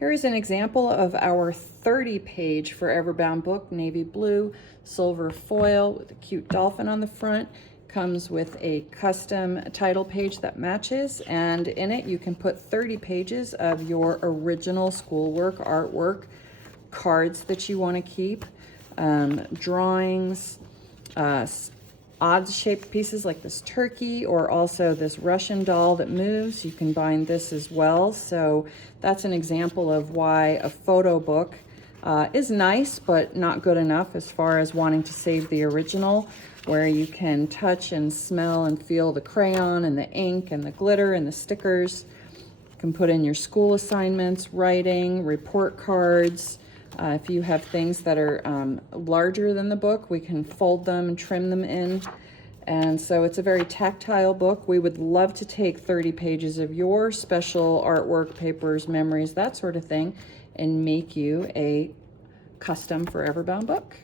Here's an example of our 30-page 4everBound book, navy blue, silver foil with a cute dolphin on the front. Comes with a custom title page that matches, and in it you can put 30 pages of your original schoolwork, artwork, cards that you want to keep, drawings, odd-shaped pieces like this turkey, or also this Russian doll that moves. You can bind this as well. So that's an example of why a photo book is nice, but not good enough as far as wanting to save the original, where you can touch and smell and feel the crayon and the ink and the glitter and the stickers. You can put in your school assignments, writing, report cards. If you have things that are larger than the book, we can fold them and trim them in. And so it's a very tactile book. We would love to take 30 pages of your special artwork, papers, memories, that sort of thing, and make you a custom 4everBound book.